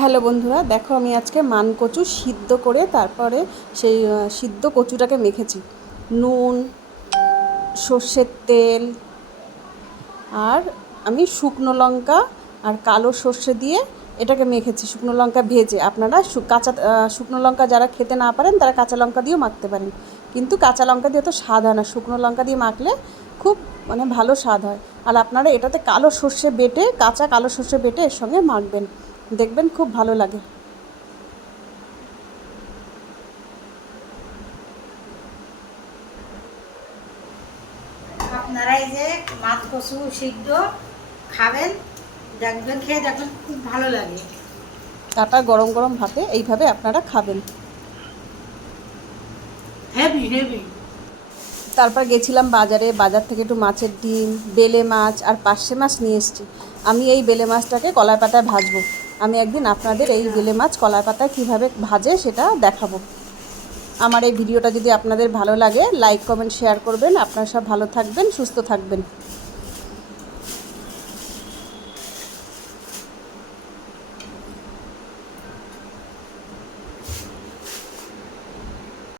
Hello বন্ধুরা, দেখো আমি আজকে মান কচু সিদ্ধ করে তারপরে সেই সিদ্ধ কচুটাকে মেখেছি। নুন, সর্ষের তেল আর আমি শুকনো লঙ্কা আর কালো সর্ষে দিয়ে এটাকে মেখেছি, শুকনো লঙ্কা ভেজে। আপনারা শুকনো লঙ্কা যারা খেতে না পারেন তারা কাঁচা লঙ্কা দিয়েও মাখতে পারেন, কিন্তু কাঁচা লঙ্কা দিয়ে তো স্বাদ হয় না, শুকনো লঙ্কা দিয়ে মাখলে খুব ভালো স্বাদ হয়। আর আপনারা এটাতে কাঁচা কালো সর্ষে বেটে এর সঙ্গে মাখবেন, দেখবেন খুব ভালো লাগে। আপনারা এই যে মাছ কচু সিদ্ধ খাবেন, দেখবেন, খেয়ে দেখবেন, খুব ভালো লাগে। কাটা গরম গরম ভাতে এইভাবে আপনারা খাবেন। Heavy heavy. তারপর গেছিলাম বাজারে, বাজার থেকে একটু মাছের ডিম, বেলে মাছ আর পার্শে মাছ নিয়ে এসেছি। আমি এই বেলে মাছটাকে কলাই পাতায় ভাজবো। আমি একদিন আপনাদের এই বেলে মাছ কলাই পাতায় কীভাবে ভাজে সেটা দেখাবো। আমার এই ভিডিওটা যদি আপনাদের ভালো লাগে, লাইক কমেন্ট শেয়ার করবেন। আপনারা সব ভালো থাকবেন, সুস্থ থাকবেন।